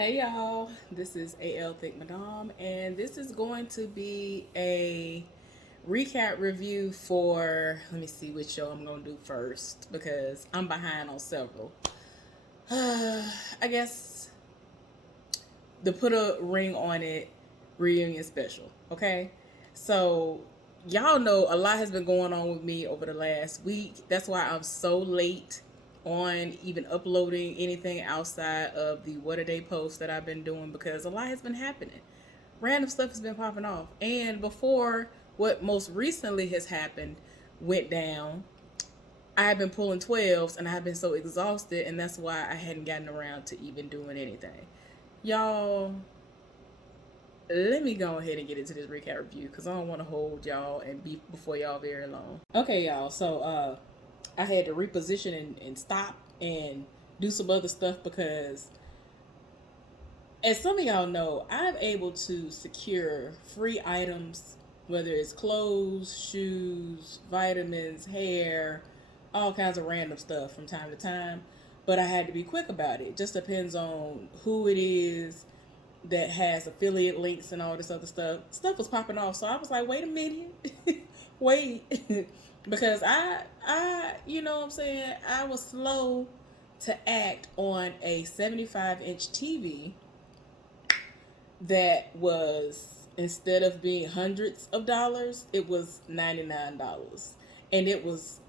Hey y'all, this is AL Think Madame, and this is going to be a recap review for. Let me see which show I'm going to do first because I'm behind on several. I guess the Put a Ring on It reunion special, okay? So, y'all know a lot has been going on with me over the last week. That's why I'm so late on even uploading anything outside of the What a Day post that I've been doing because a lot has been happening. Random stuff has been popping off. And before what most recently has happened went down, I have been pulling 12s and I have been so exhausted, and that's why I hadn't gotten around to even doing anything. Y'all, let me go ahead and get into this recap review because I don't want to hold y'all and be before y'all very long. Okay, y'all. So I had to reposition and stop and do some other stuff because, as some of y'all know, I'm able to secure free items, whether it's clothes, shoes, vitamins, hair, all kinds of random stuff from time to time. But I had to be quick about it. It just depends on who it is that has affiliate links and all this other stuff. Stuff was popping off, so I was like, wait a minute, wait, because you know what I'm saying, I was slow to act on a 75-inch TV that was, instead of being hundreds of dollars, it was $99, and it was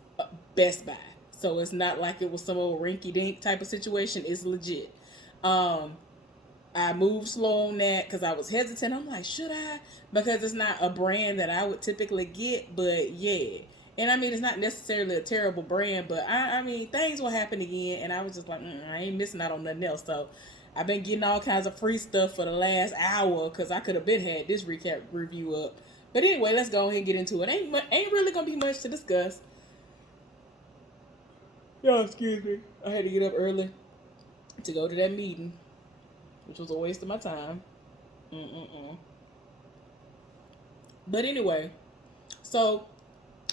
Best Buy. So it's not like it was some old rinky dink type of situation. It's legit. Um, I moved slow on that because I was hesitant. I'm like, should I? Because it's not a brand that I would typically get, but yeah. And I mean, it's not necessarily a terrible brand, but I mean, things will happen again. And I was just like, I ain't missing out on nothing else. So I've been getting all kinds of free stuff for the last hour because I could have been had this recap review up. But anyway, let's go ahead and get into it. Ain't really gonna be much to discuss. Yeah, excuse me. I had to get up early to go to that meeting, which was a waste of my time. Mm-mm-mm. But anyway, so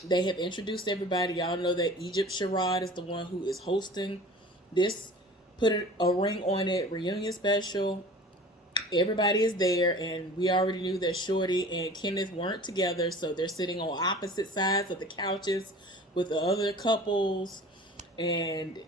they have introduced everybody. Y'all know that Egypt Sherrod is the one who is hosting this Put a Ring on It reunion special. Everybody is there, and we already knew that Shorty and Kenneth weren't together, so they're sitting on opposite sides of the couches with the other couples. And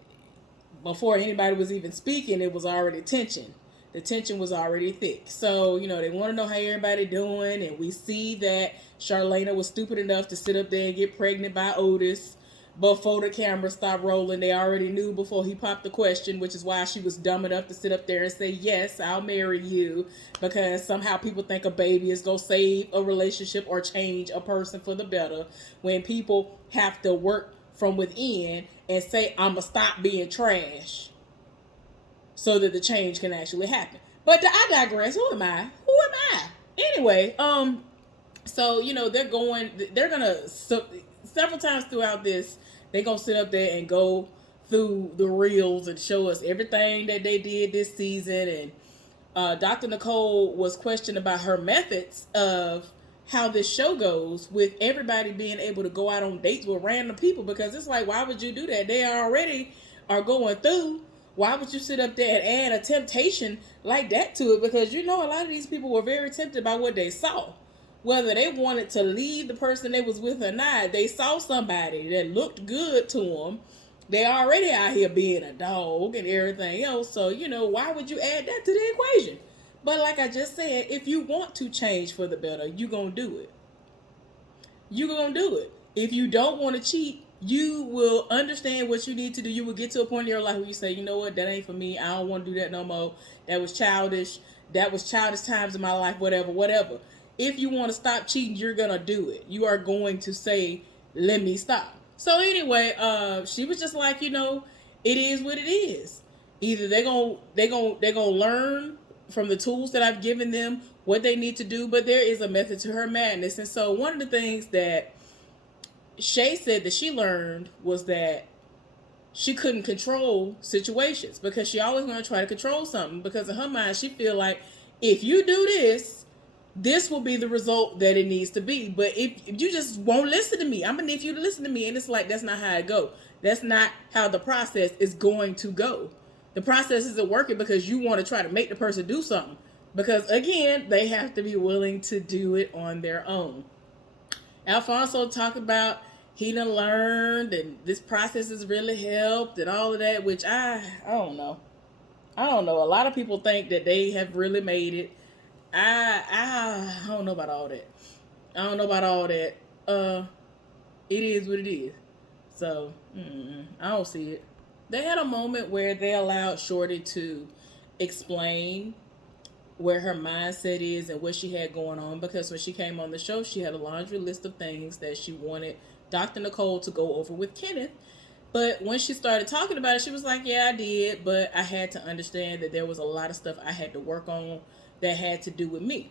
before anybody was even speaking, it was already tension. The tension was already thick. So, you know, they want to know how everybody doing. And we see that Charlena was stupid enough to sit up there and get pregnant by Otis before the camera stopped rolling. They already knew before he popped the question, which is why she was dumb enough to sit up there and say, yes, I'll marry you. Because somehow people think a baby is going to save a relationship or change a person for the better, when people have to work from within and say, I'm going to stop being trash so that the change can actually happen. But I digress. Who am I? Who am I? Anyway, so you know they're gonna several times throughout this, they're gonna sit up there and go through the reels and show us everything that they did this season. And Dr. Nicole was questioned about her methods of how this show goes, with everybody being able to go out on dates with random people, because it's like, why would you do that? They already are going through. Why would you sit up there and add a temptation like that to it? Because you know a lot of these people were very tempted by what they saw. Whether they wanted to leave the person they was with or not, they saw somebody that looked good to them. They already out here being a dog and everything else. So, you know, why would you add that to the equation? But like I just said, if you want to change for the better, you gonna do it. You gonna do it. If you don't want to cheat, you will understand what you need to do. You will get to a point in your life where you say, you know what, that ain't for me. I don't want to do that no more. That was childish. That was childish times in my life, whatever, whatever. If you want to stop cheating, you're gonna do it. You are going to say, let me stop. So anyway, she was just like, you know, it is what it is. Either they're gonna learn from the tools that I've given them what they need to do, but there is a method to her madness. And so one of the things that Shay said that she learned was that she couldn't control situations, because she always going to try to control something, because in her mind she feel like, if you do this, this will be the result that it needs to be. But if you just won't listen to me, I'm gonna need you to listen to me. And it's like, that's not how it go. That's not how the process is going to go. The process isn't working because you want to try to make the person do something. Because again, they have to be willing to do it on their own. Alfonso talked about he done learned and this process has really helped and all of that, which I don't know. I don't know. A lot of people think that they have really made it. I don't know about all that. I don't know about all that. It is what it is. So I don't see it. They had a moment where they allowed Shorty to explain where her mindset is and what she had going on, because when she came on the show, she had a laundry list of things that she wanted Dr. Nicole to go over with Kenneth. But when she started talking about it, she was like, yeah, I did, but I had to understand that there was a lot of stuff I had to work on that had to do with me.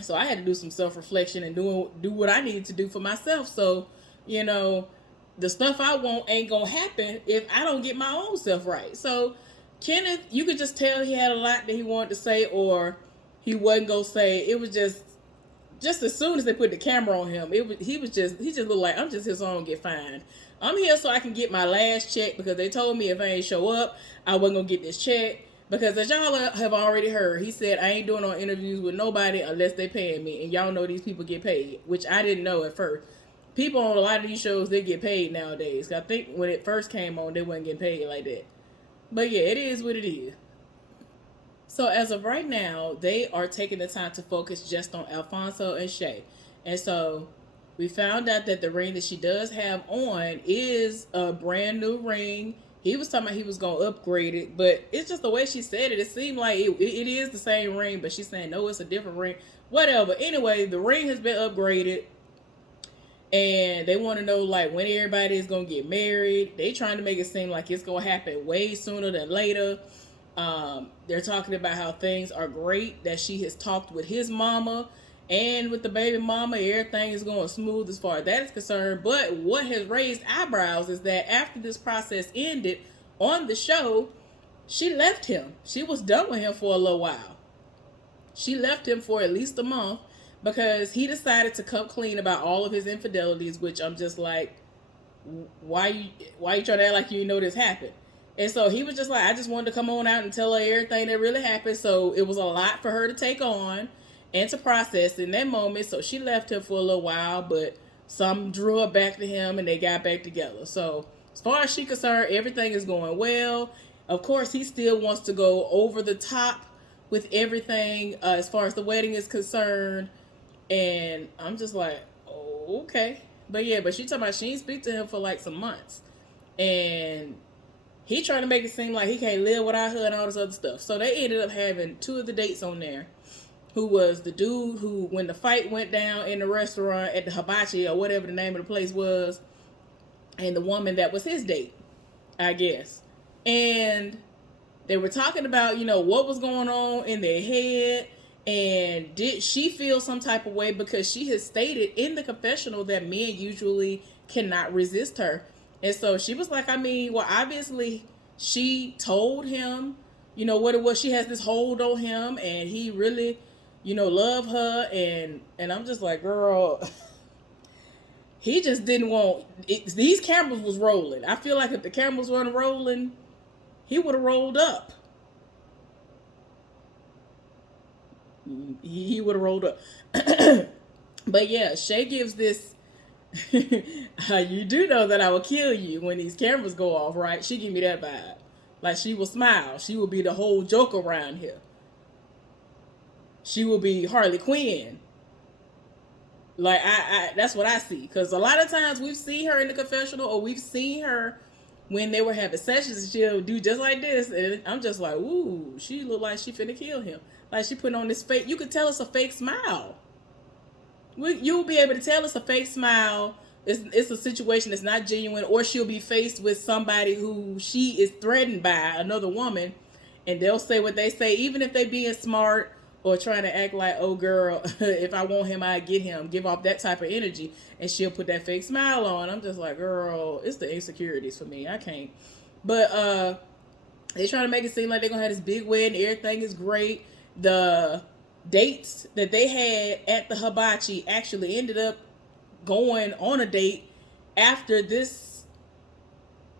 So I had to do some self-reflection and do what I needed to do for myself. So, you know, the stuff I want ain't gonna happen if I don't get my own self right. So Kenneth, you could just tell he had a lot that he wanted to say, or he wasn't gonna say. It was just as soon as they put the camera on him, he just looked like, I'm just here so I don't get fined. I'm here so I can get my last check, because they told me if I ain't show up, I wasn't gonna get this check. Because as y'all have already heard, he said I ain't doing no interviews with nobody unless they paying me, and y'all know these people get paid, which I didn't know at first. People on a lot of these shows, they get paid nowadays. I think when it first came on, they wasn't getting paid like that. But yeah, it is what it is. So as of right now, they are taking the time to focus just on Alfonso and Shay. And so we found out that the ring that she does have on is a brand new ring. He was talking about he was going to upgrade it, but it's just the way she said it. It seemed like it is the same ring, but she's saying, no, it's a different ring. Whatever. Anyway, the ring has been upgraded, and they want to know, like, when everybody is going to get married. They trying to make it seem like it's going to happen way sooner than later. They're talking about how things are great, that she has talked with his mama and with the baby mama. Everything is going smooth as far as that is concerned. But what has raised eyebrows is that after this process ended on the show, she left him. She was done with him for a little while. She left him for at least a month because he decided to come clean about all of his infidelities, which I'm just like, why you trying to act like you know this happened? And so he was just like, I just wanted to come on out and tell her everything that really happened. So it was a lot for her to take on and to process in that moment. So she left him for a little while, but some drew her back to him and they got back together. So as far as she's concerned, everything is going well. Of course, he still wants to go over the top with everything as far as the wedding is concerned. And I'm just like, oh, okay. But yeah, but she talking about she didn't speak to him for like some months. And he trying to make it seem like he can't live without her and all this other stuff. So they ended up having two of the dates on there, who was the dude who, when the fight went down in the restaurant at the Hibachi or whatever the name of the place was, and the woman that was his date, I guess. And they were talking about, you know, what was going on in their head, and did she feel some type of way, because she has stated in the confessional that men usually cannot resist her. And so she was like, I mean, well, obviously she told him, you know, what it was. She has this hold on him, and he really, you know, love her. And I'm just like, girl, he just didn't want it. These cameras was rolling. I feel like if the cameras weren't rolling, he would have rolled up. He would have rolled up. But yeah, Shay gives this. You do know that I will kill you when these cameras go off, right? She give me that vibe. Like, she will smile. She will be the whole joke around here. She will be Harley Quinn. Like, I that's what I see. Because a lot of times we've seen her in the confessional, or we've seen her when they were having sessions, she'll do just like this. And I'm just like, ooh, she look like she finna kill him. Like, she putting on this fake, you could tell it's a fake smile. You'll be able to tell it's a fake smile. It's a situation that's not genuine, or she'll be faced with somebody who she is threatened by, another woman, and they'll say what they say, even if they being smart or trying to act like, oh girl, if I want him, I get him, give off that type of energy, and she'll put that fake smile on. I'm just like, girl, it's the insecurities for me. I can't. But they're trying to make it seem like they're gonna have this big wedding, everything is great. The dates that they had at the Hibachi actually ended up going on a date after this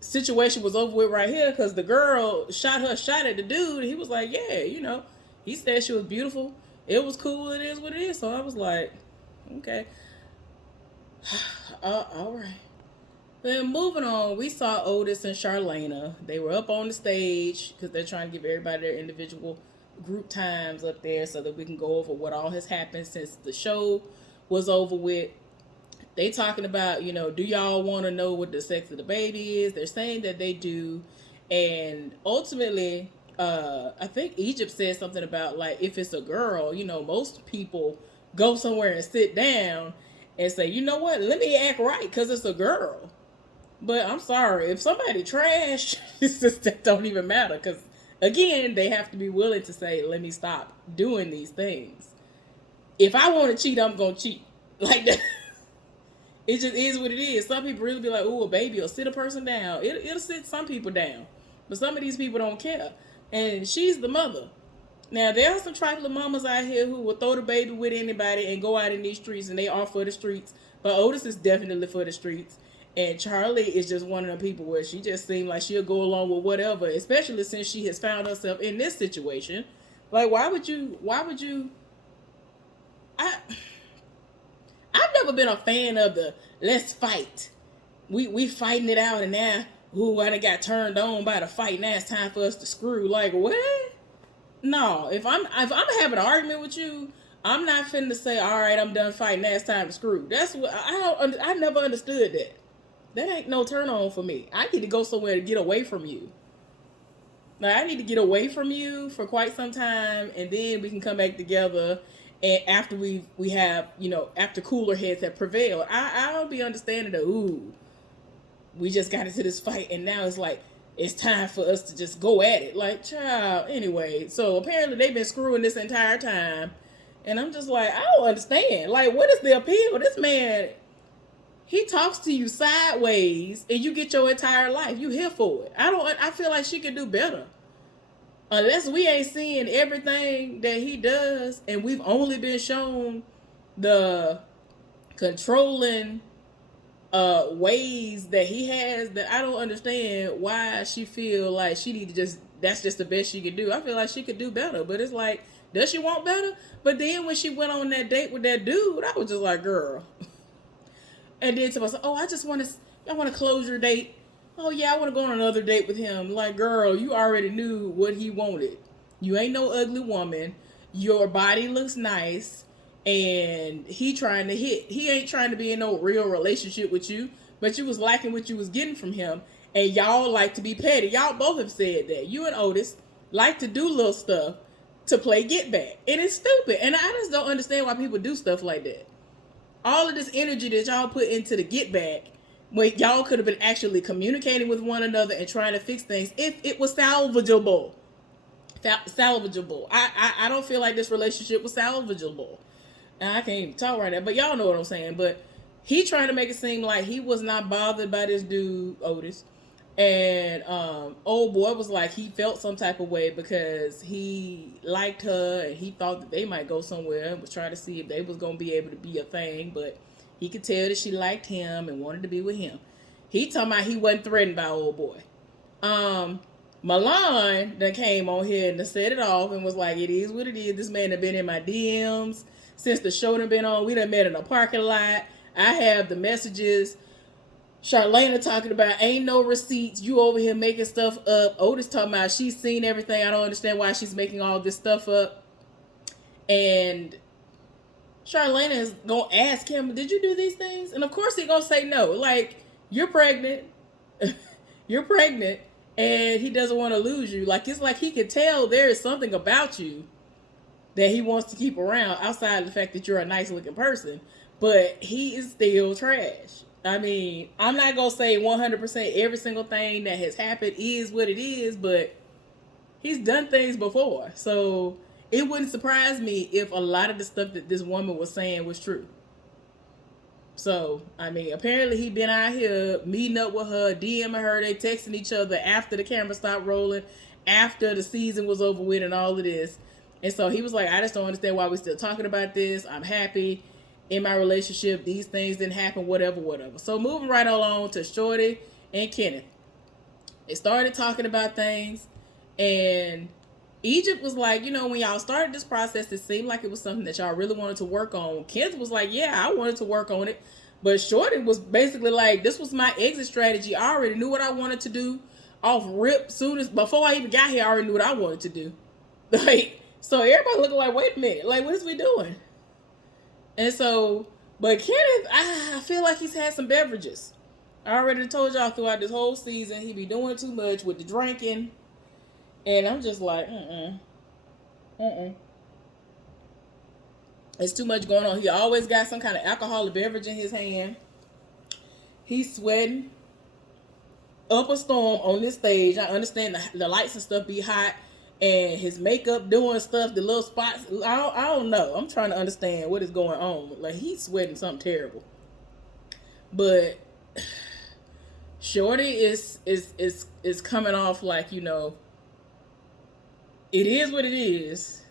situation was over with right here because the girl shot her shot at the dude. He was like, yeah, he said she was beautiful. It was cool. It is what it is. So I was like, okay, all right. Then moving on, we saw Otis and Charlena. They were up on the stage because they're trying to give everybody their individual group times up there so that we can go over what all has happened since the show was over with. They talking about, do y'all want to know what the sex of the baby is? They're saying that they do. And ultimately, I think Egypt said something about, like, if it's a girl, most people go somewhere and sit down and say, you know what, let me act right because it's a girl. But I'm sorry, if somebody trash, it's just that don't even matter because, again, they have to be willing to say, let me stop doing these things. If I want to cheat, I'm going to cheat. Like that. It just is what it is. Some people really be like, "Ooh, a baby will sit a person down." It'll sit some people down, but some of these people don't care. And she's the mother. Now there are some trifling mamas out here who will throw the baby with anybody and go out in these streets, and they are for the streets. But Otis is definitely for the streets, and Charlie is just one of the people where she just seems like she'll go along with whatever, especially since she has found herself in this situation. Like, why would you? I've never been a fan of the let's fight. We fighting it out and now, I done got turned on by the fight. Now it's time for us to screw. Like, what? No, if I'm having an argument with you, I'm not finna say, all right, I'm done fighting. Now it's time to screw. That's what I never understood that. That ain't no turn on for me. I need to go somewhere to get away from you. Now I need to get away from you for quite some time, and then we can come back together. And after we have, after cooler heads have prevailed, I don't be understanding that, we just got into this fight and now it's like, it's time for us to just go at it. Like, child, anyway. So apparently they've been screwing this entire time. And I'm just like, I don't understand. Like, what is the appeal? This man, he talks to you sideways and you get your entire life. You here for it. I feel like she could do better. Unless we ain't seeing everything that he does and we've only been shown the controlling ways that he has, that I don't understand why she feel like she need to that's just the best she could do. I feel like she could do better, but it's like, does she want better? But then when she went on that date with that dude, I was just like, girl. And then somebody said, I want to close your date. Oh, yeah, I want to go on another date with him. Like, girl, you already knew what he wanted. You ain't no ugly woman. Your body looks nice. And he trying to hit. He ain't trying to be in no real relationship with you. But you was liking what you was getting from him. And y'all like to be petty. Y'all both have said that. You and Otis like to do little stuff to play get back. And it's stupid. And I just don't understand why people do stuff like that. All of this energy that y'all put into the get back, when y'all could have been actually communicating with one another and trying to fix things if it was salvageable. I don't feel like this relationship was salvageable. And I can't even talk right now, but y'all know what I'm saying. But he trying to make it seem like he was not bothered by this dude, Otis. And old boy was like, he felt some type of way because he liked her and he thought that they might go somewhere and was trying to see if they was going to be able to be a thing. But he could tell that she liked him and wanted to be with him. He talking about he wasn't threatened by old boy. Milan that came on here and set it off and was like, it is what it is. This man had been in my DMs since the show done been on. We done met in a parking lot. I have the messages. Charlena talking about ain't no receipts. You over here making stuff up. Otis talking about she's seen everything. I don't understand why she's making all this stuff up. And Charlena is going to ask him, did you do these things? And of course he going to say no. Like, you're pregnant. You're pregnant. And he doesn't want to lose you. Like, it's like he could tell there is something about you that he wants to keep around outside of the fact that you're a nice looking person. But he is still trash. I mean, I'm not going to say 100% every single thing that has happened is what it is, but he's done things before. So it wouldn't surprise me if a lot of the stuff that this woman was saying was true. So, I mean, apparently he been out here meeting up with her, DMing her, they texting each other after the camera stopped rolling, after the season was over with and all of this. And so he was like, I just don't understand why we're still talking about this. I'm happy in my relationship. These things didn't happen, whatever. So moving right along to Shorty and Kenneth. They started talking about things, and Egypt was like, when y'all started this process, it seemed like it was something that y'all really wanted to work on. Kenneth was like, yeah, I wanted to work on it. But Shorty was basically like, this was my exit strategy. I already knew what I wanted to do off rip. Soon as before I even got here, I already knew what I wanted to do. Like, so everybody looking like, wait a minute, like, what is we doing? And so, but Kenneth, I feel like he's had some beverages. I already told y'all throughout this whole season he be doing too much with the drinking, and I'm just like, It's too much going on. He always got some kind of alcoholic beverage in his hand. He's sweating up a storm on this stage. I understand the lights and stuff be hot, and his makeup doing stuff, the little spots. I don't know. I'm trying to understand what is going on. Like, he's sweating something terrible. But Shorty is coming off like, it is what it is.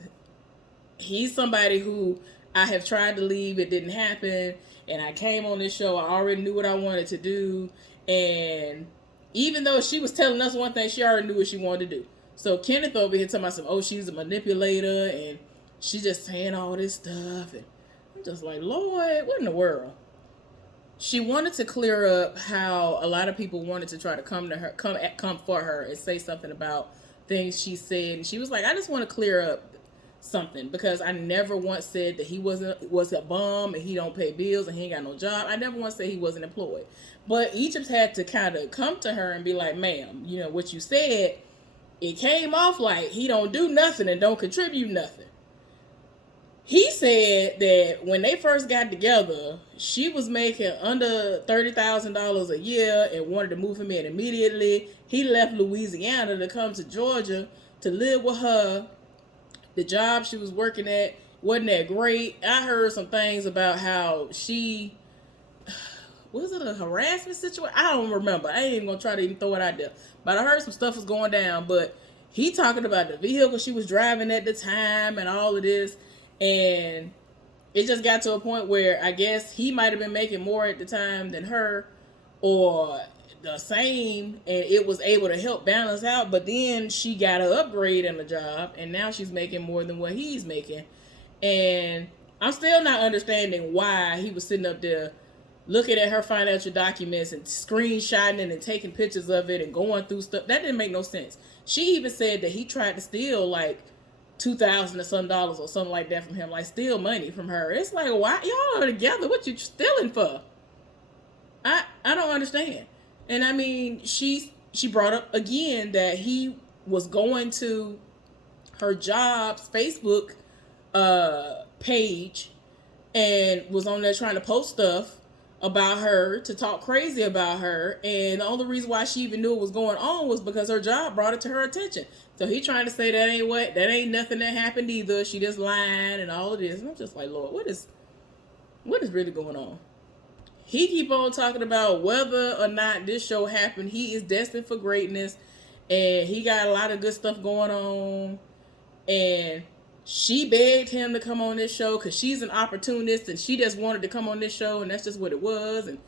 He's somebody who I have tried to leave. It didn't happen. And I came on this show. I already knew what I wanted to do. And even though she was telling us one thing, she already knew what she wanted to do. So Kenneth over here talking about she's a manipulator. And she's just saying all this stuff. And I'm just like, Lord, what in the world? She wanted to clear up how a lot of people wanted to try to come for her and say something about things she said. And she was like, I just want to clear up something, because I never once said that he was a bum and he don't pay bills and he ain't got no job. I never once said he wasn't employed. But Egypt had to kind of come to her and be like, ma'am, what you said, it came off like he don't do nothing and don't contribute nothing. He said that when they first got together, she was making under $30,000 a year and wanted to move him in immediately. He left Louisiana to come to Georgia to live with her. The job she was working at wasn't that great. I heard some things about how she, was it a harassment situation? I don't remember. I ain't even gonna try to even throw it out there. But I heard some stuff was going down. But he talking about the vehicle she was driving at the time and all of this. And it just got to a point where I guess he might have been making more at the time than her, or the same, and it was able to help balance out. But then she got an upgrade in the job, and now she's making more than what he's making. And I'm still not understanding why he was sitting up there looking at her financial documents and screenshotting it and taking pictures of it and going through stuff. That didn't make no sense. She even said that he tried to steal like $2,000 or some dollars or something like that from him, like steal money from her. It's like, why y'all are together? What you stealing for? I don't understand. And I mean, she brought up again that he was going to her job's Facebook page and was on there trying to post stuff about her, to talk crazy about her. And the only reason why she even knew what was going on was because her job brought it to her attention. So he trying to say that ain't nothing that happened either. She just lying and all of this. And I'm just like, Lord, what is really going on? He keep on talking about whether or not this show happened. He is destined for greatness, and he got a lot of good stuff going on. And she begged him to come on this show because she's an opportunist, and she just wanted to come on this show, and that's just what it was. And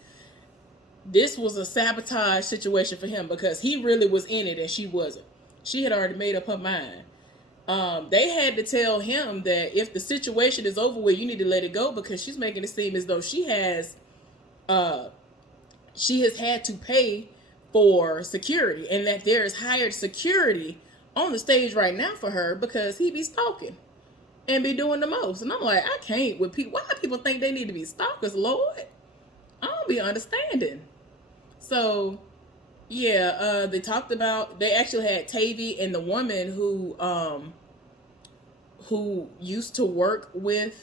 this was a sabotage situation for him because he really was in it and she wasn't. She had already made up her mind. They had to tell him that if the situation is over with, you need to let it go, because she's making it seem as though she has had to pay for security, and that there is hired security on the stage right now for her because he be stalking and be doing the most. And I'm like, I can't with people. Why people think they need to be stalkers, Lord? I don't be understanding. So yeah, they actually had Tavy and the woman who used to work with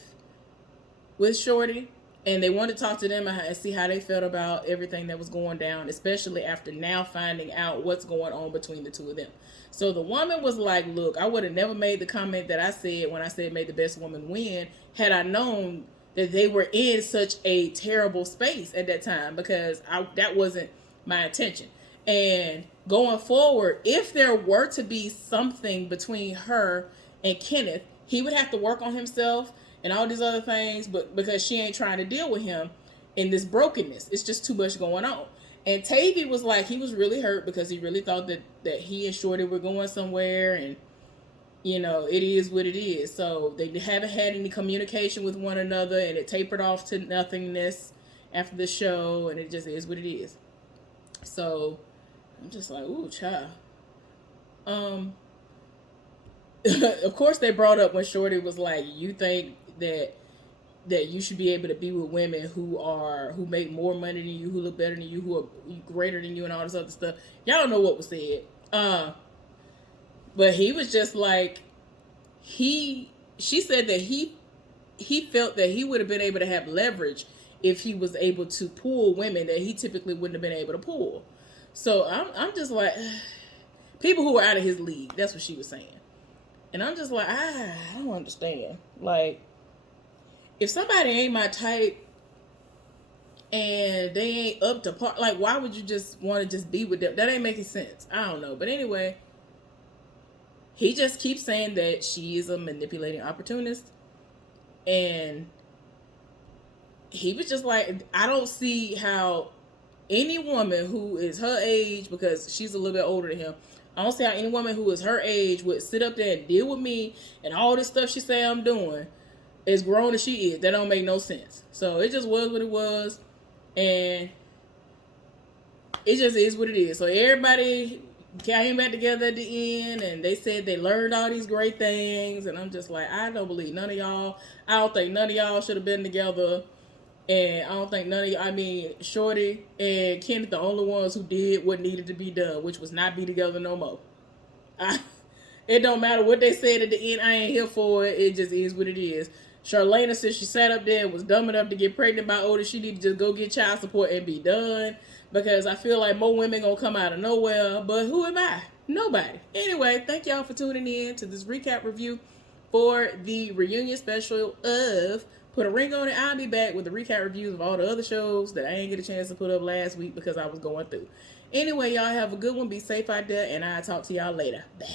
Shorty, and they wanted to talk to them and see how they felt about everything that was going down, especially after now finding out what's going on between the two of them. So the woman was like, look, I would have never made the comment that I said when I said may the best woman win, had I known that they were in such a terrible space at that time, because that wasn't my intention. And going forward, if there were to be something between her and Kenneth, he would have to work on himself and all these other things, but because she ain't trying to deal with him in this brokenness, it's just too much going on. And Tavy was like, he was really hurt because he really thought that he and Shorty were going somewhere, and it is what it is. So they haven't had any communication with one another, and it tapered off to nothingness after the show, and it just is what it is. So I'm just like, ooh, child. Of course they brought up when Shorty was like, you think that you should be able to be with women who make more money than you, who look better than you, who are greater than you, and all this other stuff. Y'all don't know what was said. But he was just like, she said that he felt that he would have been able to have leverage if he was able to pull women that he typically wouldn't have been able to pull. So I'm just like, people who are out of his league. That's what she was saying. And I'm just like, I don't understand. Like, if somebody ain't my type and they ain't up to par, like, why would you just want to just be with them? That ain't making sense. I don't know. But anyway, he just keeps saying that she is a manipulating opportunist. And he was just like, I don't see how any woman who is her age, because she's a little bit older than him, I don't see how any woman who is her age would sit up there and deal with me and all this stuff she say I'm doing, as grown as she is. That don't make no sense. So it just was what it was, and it just is what it is. So everybody came back together at the end, and they said they learned all these great things, and I'm just like, I don't believe none of y'all. I don't think none of y'all should have been together. And I don't think none of you, I mean, Shorty and Kenneth, the only ones who did what needed to be done, which was not be together no more. It don't matter what they said at the end. I ain't here for it. It just is what it is. Charlena said she sat up there and was dumb enough to get pregnant by Otis. She need to just go get child support and be done. Because I feel like more women gonna come out of nowhere. But who am I? Nobody. Anyway, thank y'all for tuning in to this recap review for the reunion special of Put a Ring on It. I'll be back with the recap reviews of all the other shows that I ain't get a chance to put up last week because I was going through. Anyway, y'all have a good one. Be safe out there, and I'll talk to y'all later. Bye.